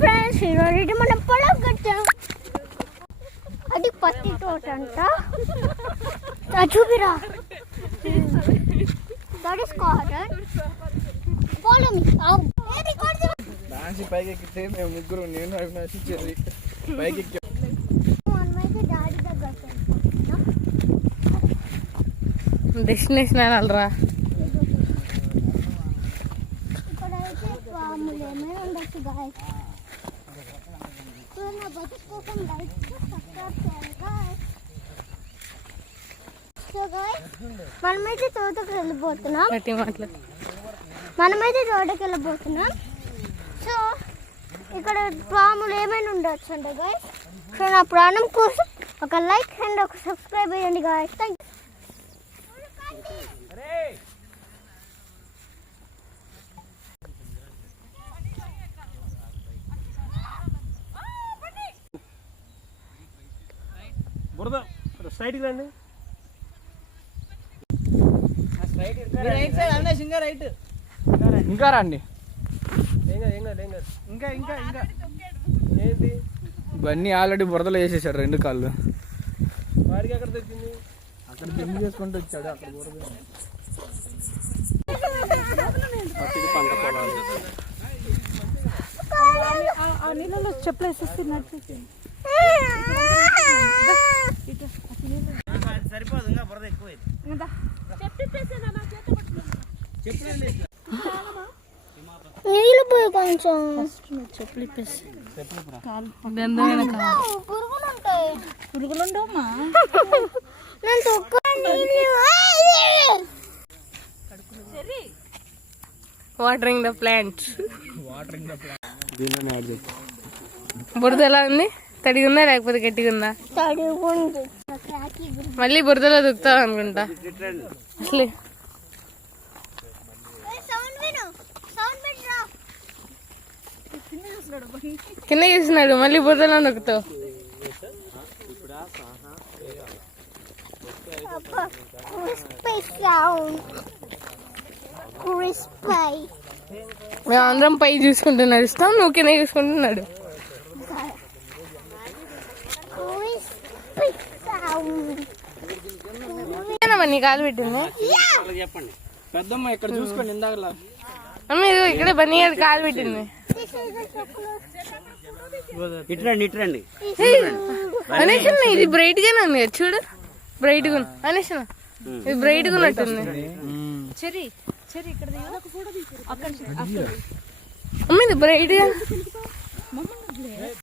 Friends, ఈరోజు మనం పొలం కట్టాం. అది పత్తి తోట అంట. చూపిరా. That is cotton. Follow me. నాసి పైకి ఎక్కితే మేము ముగ్గురు, నేను అవినాష్ చెర్రీ పైకి ఎక్కి డెస్టినేషన్ అనాలరా. ఇక్కడైతే పాములు ఏమైనా ఉండొచ్చు గాయస్. నా బతుకు కోసం లైక్ సబ్స్క్రైబ్ చేయాలి గాయస్. సో గాయస్, మనమైతే తోటకి వెళ్ళిపోతున్నాం. సో ఇక్కడ పాములు ఏమైనా ఉండొచ్చు అంట గాయస్. సో నా ప్రాణం కోసం ఒక లైక్ అండ్ ఒక సబ్స్క్రైబ్ చేయండి గాయస్. Thank you. బురద స్ట్రైట్కి రండి. ఇంకా రండి. ఇంకా ఇంకా ఇంకా ఏంటి ఇవన్నీ ఆల్రెడీ బురదలో వేసేసాడు రెండు కాళ్ళు. వాడికి ఎక్కడ తెచ్చింది? అక్కడ జమ్మి చేసుకుంటూ వచ్చాడు. అక్కడ బురద పంట పొలాలు. నీళ్ళలో చెప్పులు వేసేసి నడిచేసి సరిపోదు, ఇంకా బురద ఎక్కువ. నీళ్ళు పోయి కొంచెం చెప్పులు ఇప్పేసి పురుగులు ఉండవమ్మా. Watering the plants. దీనిలోనే యాడ్ చేయి. బురద ఎలా ఉంది? తడిగా ఉందా లేకపోతే గట్టిగా ఉందా? మళ్ళీ బురదలో దుక్కుతావు అనుకుంటా. అసలు కింద చూస్తున్నాడు, మళ్ళీ బురదలో నొక్కుతావు. మేము అందరం పై చూసుకుంటున్నాడు ఇస్తాం, నువ్వు కింద చూసుకుంటున్నాడు. నీ కాలు పెట్టింది పెద్దమ్మ ఇక్కడ చూసుకోండి. ఇందాక అమ్మ ఇదిగో ఇక్కడే బన్నీ గారి కాలు పెట్టింది. ఇట్రండి అనేష్ ఇది బ్రైట్ గానే ఉంది కదా, చూడు బ్రైట్ గా ఉంది. అనేష్ ఇది బ్రైట్ గా ఉన్నట్టుంది. అమ్మ ఇది బ్రైట్ గా